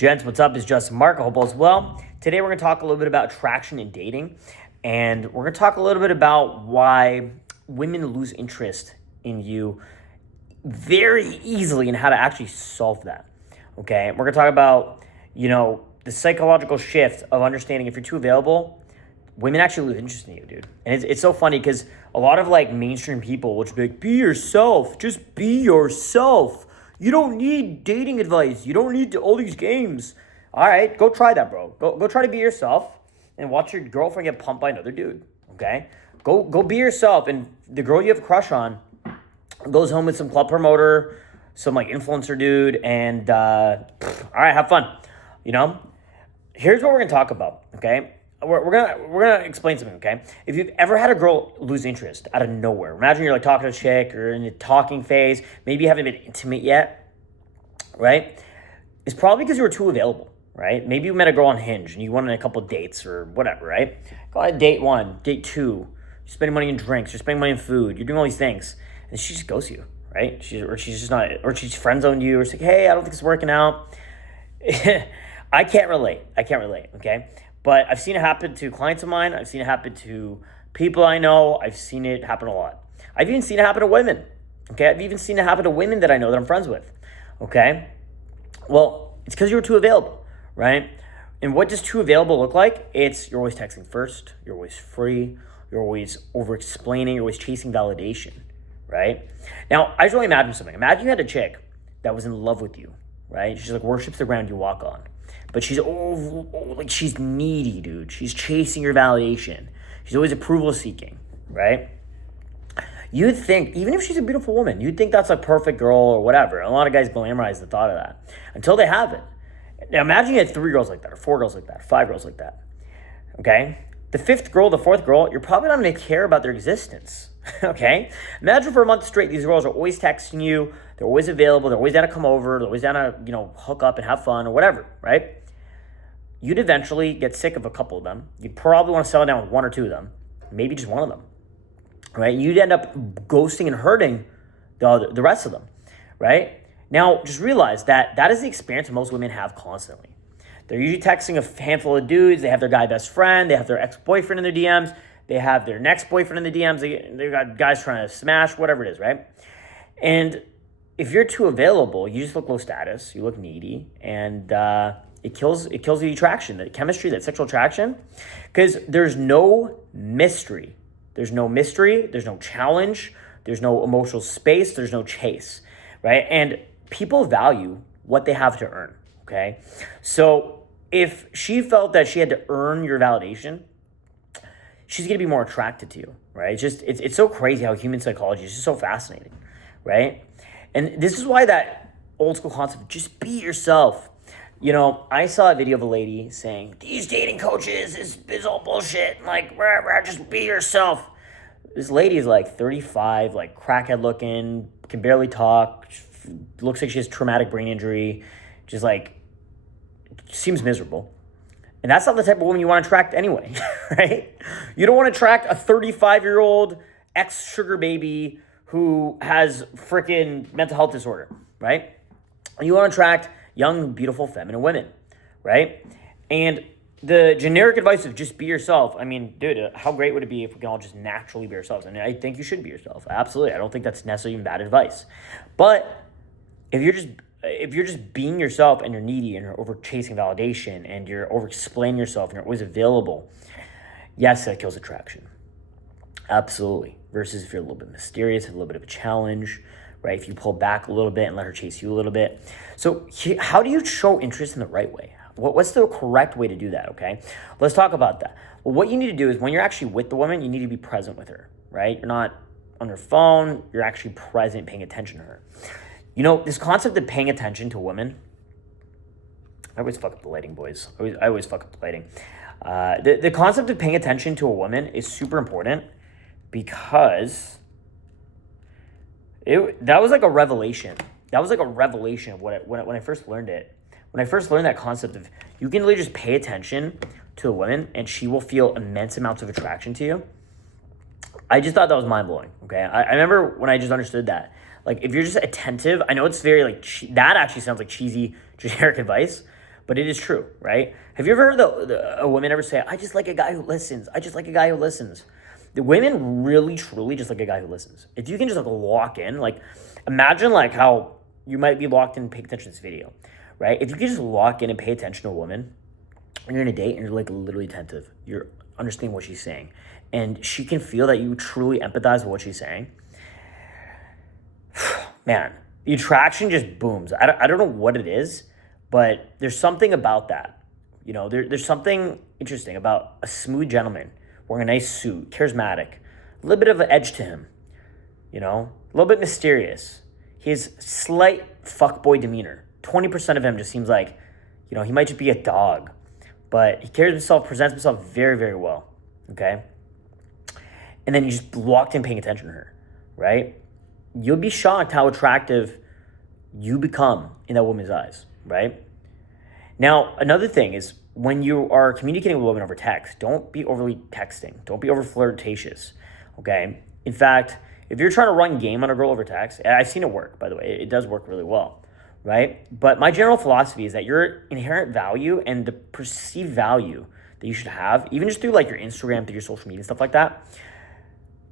Gents, what's up? It's Justin Mark. I hope all's well. Today we're going to talk a little bit about attraction in dating, and we're going to talk a little bit about why women lose interest in you very easily and how to actually solve that. Okay? We're going to talk about, the psychological shift of understanding if you're too available, women actually lose interest in you, dude. And it's so funny because a lot of mainstream people will just be like, be yourself. Just be yourself. You don't need dating advice. You don't need all these games. All right, go try that, bro. Go try to be yourself and watch your girlfriend get pumped by another dude, okay? Go be yourself, and the girl you have a crush on goes home with some club promoter, some influencer dude, and all right, have fun, Here's what we're going to talk about, okay? We're gonna explain something, okay? If you've ever had a girl lose interest out of nowhere, imagine you're talking to a chick or in the talking phase, maybe you haven't been intimate yet, right? It's probably because you were too available, right? Maybe you met a girl on Hinge and you went on a couple dates or whatever, right? Go on date 1, date 2, you're spending money on drinks, you're spending money on food, you're doing all these things, and she just ghosts you, right? She's friend zoned you, or she's like, hey, I don't think it's working out. I can't relate, okay? But I've seen it happen to clients of mine. I've seen it happen to people I know. I've seen it happen a lot. I've even seen it happen to women, okay? I've even seen it happen to women that I know that I'm friends with, okay? Well, it's because you were too available, right? And what does too available look like? It's you're always texting first. You're always free. You're always over-explaining. You're always chasing validation, right? Now, I just want to imagine something. Imagine you had a chick that was in love with you, right? She worships the ground you walk on. But she's she's needy, dude. She's chasing your validation. She's always approval seeking, right? You'd think, even if she's a beautiful woman, you'd think that's a perfect girl or whatever. A lot of guys glamorize the thought of that until they have it. Now imagine you had 3 girls like that, or 4 girls like that, 5 girls like that, okay? The 5th girl, the 4th girl, you're probably not going to care about their existence, okay? Imagine for a month straight, these girls are always texting you. They're always available. They're always down to come over. They're always down to, hook up and have fun or whatever, right? You'd eventually get sick of a couple of them. You'd probably want to settle down with 1 or 2 of them, maybe just 1 of them, right? You'd end up ghosting and hurting the rest of them, right? Now, just realize that is the experience most women have constantly. They're usually texting a handful of dudes. They have their guy best friend. They have their ex-boyfriend in their DMs. They have their next boyfriend in the DMs. They got guys trying to smash, whatever it is, right? And if you're too available, you just look low status. You look needy, and it kills the attraction, the chemistry, that sexual attraction, because there's no mystery. There's no mystery. There's no challenge. There's no emotional space. There's no chase, right? And people value what they have to earn, okay? So if she felt that she had to earn your validation, she's going to be more attracted to you, right? It's so crazy how human psychology is just so fascinating, right? And this is why that old school concept, just be yourself. I saw a video of a lady saying, these dating coaches is all bullshit. Just be yourself. This lady is 35, crackhead looking, can barely talk, looks like she has traumatic brain injury, just seems miserable. And that's not the type of woman you want to attract anyway, right? You don't want to attract a 35-year-old ex-sugar baby who has freaking mental health disorder, right? You want to attract young, beautiful, feminine women, right? And the generic advice of just be yourself, I mean, dude, how great would it be if we can all just naturally be ourselves? And I think you should be yourself. Absolutely. I don't think that's necessarily even bad advice. But if you're just being yourself and you're needy and you're over chasing validation and you're over explaining yourself and you're always available, yes, that kills attraction. Absolutely. Versus if you're a little bit mysterious, a little bit of a challenge, right? If you pull back a little bit and let her chase you a little bit. So how do you show interest in the right way? What's the correct way to do that, okay? Let's talk about that. Well, what you need to do is when you're actually with the woman, you need to be present with her, right? You're not on her phone. You're actually present, paying attention to her. This concept of paying attention to a woman, I always fuck up the lighting, boys. I always fuck up the lighting. The concept of paying attention to a woman is super important because that was like a revelation. That was like a revelation of when I first learned it. When I first learned that concept of you can literally just pay attention to a woman and she will feel immense amounts of attraction to you. I just thought that was mind-blowing, okay? I remember when I just understood that. If you're just attentive, I know it's very, that actually sounds like cheesy, generic advice, but it is true, right? Have you ever heard a woman ever say, I just like a guy who listens. I just like a guy who listens. The women really, truly just like a guy who listens. If you can just like lock in, like imagine like how you might be locked in and pay attention to this video, right? If you can just lock in and pay attention to a woman, when you're in a date and you're like literally attentive, you're understanding what she's saying, and she can feel that you truly empathize with what she's saying, man, the attraction just booms. I don't know what it is, but there's something about that. You know, there's something interesting about a smooth gentleman wearing a nice suit, charismatic, a little bit of an edge to him, you know, a little bit mysterious. He has slight fuckboy demeanor. 20% of him just seems like, you know, he might just be a dog, but he carries himself, presents himself very, very well, okay? And then you just walked in paying attention to her, right? You'll be shocked how attractive you become in that woman's eyes, right? Now, another thing is when you are communicating with a woman over text, don't be overly texting. Don't be over flirtatious, okay? In fact, if you're trying to run game on a girl over text, I've seen it work, by the way. It does work really well, right? But my general philosophy is that your inherent value and the perceived value that you should have, even just through like your Instagram, through your social media and stuff like that,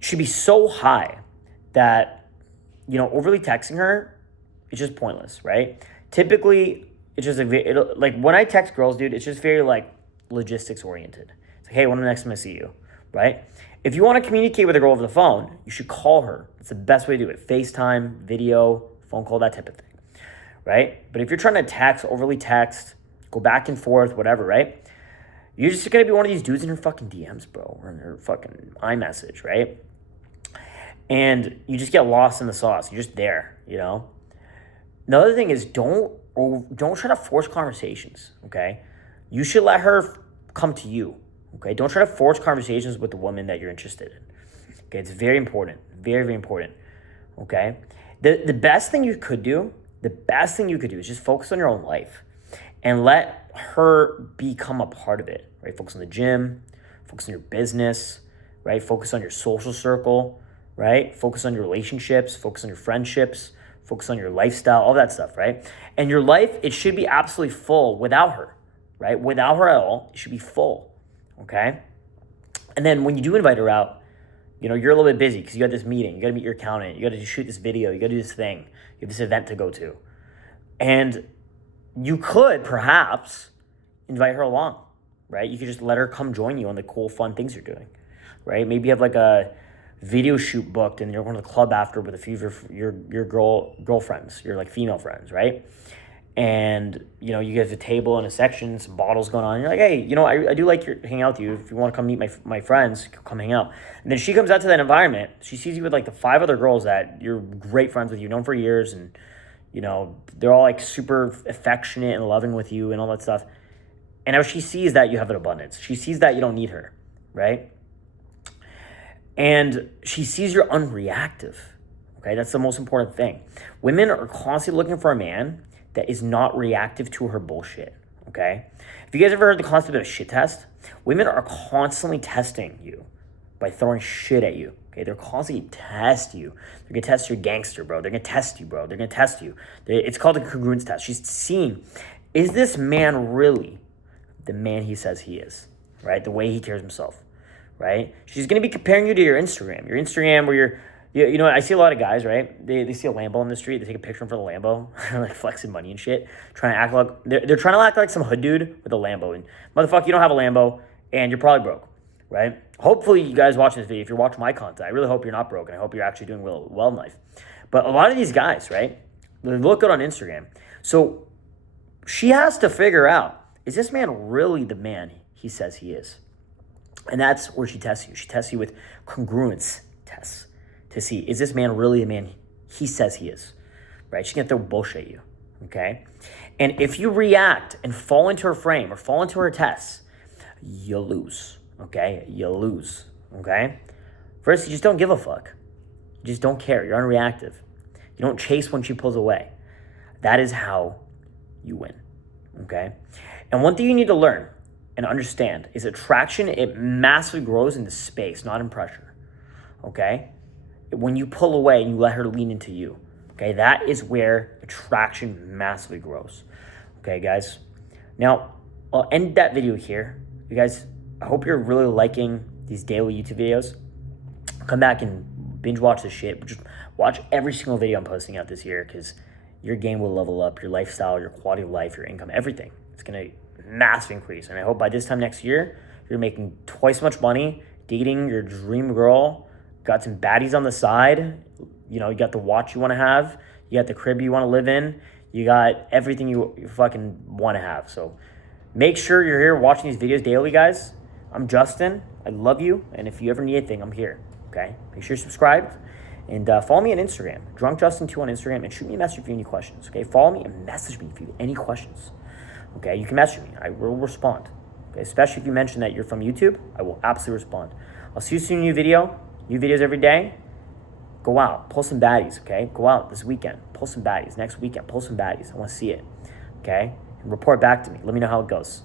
should be so high that, you know, overly texting her, it's just pointless, right? Typically, it's just like when I text girls, dude, it's just very like logistics oriented. It's like, hey, when am I next time I see you, right? If you want to communicate with a girl over the phone, you should call her. It's the best way to do it. FaceTime, video, phone call, that type of thing, right? But if you're trying to text, overly text, go back and forth, whatever, right? You're just going to be one of these dudes in her fucking DMs, bro, or in her fucking iMessage, right? And you just get lost in the sauce. You're just there, you know? Another thing is don't try to force conversations, okay? You should let her come to you, okay? Don't try to force conversations with the woman that you're interested in, okay? It's very important, very, very important, okay? The best thing you could do is just focus on your own life and let her become a part of it, right? Focus on the gym, focus on your business, right? Focus on your social circle, right? Focus on your relationships, focus on your friendships, focus on your lifestyle, all that stuff, right? And your life, it should be absolutely full without her, right? Without her at all, it should be full, okay? And then when you do invite her out, you know, you're a little bit busy because you got this meeting, you got to meet your accountant, you got to shoot this video, you got to do this thing, you have this event to go to. And you could perhaps invite her along, right? You could just let her come join you on the cool, fun things you're doing, right? Maybe you have like a video shoot booked and you're going to the club after with a few of your girlfriends, your like female friends, right? And, you know, you get a table and a section, some bottles going on. And you're like, hey, you know, I do like hanging out with you. If you want to come meet my friends, come hang out. And then she comes out to that environment. She sees you with like the 5 other girls that you're great friends with, you've known for years. And, you know, they're all like super affectionate and loving with you and all that stuff. And now she sees that you have an abundance. She sees that you don't need her, right? And she sees you're unreactive, okay? That's the most important thing. Women are constantly looking for a man that is not reactive to her bullshit, okay? If you guys ever heard the concept of a shit test, women are constantly testing you by throwing shit at you, okay? They're constantly test you. They're gonna test your gangster, bro. They're gonna test you, bro. They're gonna test you. It's called a congruence test. She's seeing, is this man really the man he says he is, right? The way he carries himself. Right? She's going to be comparing you to your Instagram where you know, I see a lot of guys, right? They see a Lambo on the street. They take a picture in front of the Lambo, like flexing money and shit, trying to act like, they're trying to act like some hood dude with a Lambo. And motherfucker, you don't have a Lambo and you're probably broke, right? Hopefully you guys watching this video, if you're watching my content, I really hope you're not broke and I hope you're actually doing well in life. But a lot of these guys, right? They look good on Instagram. So she has to figure out, is this man really the man he says he is? And that's where she tests you. She tests you with congruence tests to see, is this man really the man he says he is, right? She's going to throw bullshit at you, okay? And if you react and fall into her frame or fall into her tests, you lose, okay? You lose, okay? First, you just don't give a fuck. You just don't care. You're unreactive. You don't chase when she pulls away. That is how you win, okay? And one thing you need to learn and understand is attraction, it massively grows into space, not in pressure, okay? When you pull away and you let her lean into you, okay, that is where attraction massively grows, okay, guys? Now, I'll end that video here. You guys, I hope you're really liking these daily YouTube videos. Come back and binge watch this shit. Just watch every single video I'm posting out this year, because your game will level up, your lifestyle, your quality of life, your income, everything. It's going to massive increase. And I hope by this time next year, you're making twice as much money, dating your dream girl, got some baddies on the side. You know, you got the watch you want to have, you got the crib you want to live in, you got everything you fucking want to have. So make sure you're here watching these videos daily, guys. I'm Justin. I love you. And if you ever need anything, I'm here. Okay? Make sure you're subscribed. And follow me on Instagram, DrunkJustin2 on Instagram, and shoot me a message if you have any questions. Okay? Follow me and message me if you have any questions. Okay? You can message me. I will respond. Okay? Especially if you mention that you're from YouTube, I will absolutely respond. I'll see you soon in a new video. New videos every day. Go out. Pull some baddies, okay? Go out this weekend. Pull some baddies. Next weekend, pull some baddies. I want to see it, okay? And report back to me. Let me know how it goes.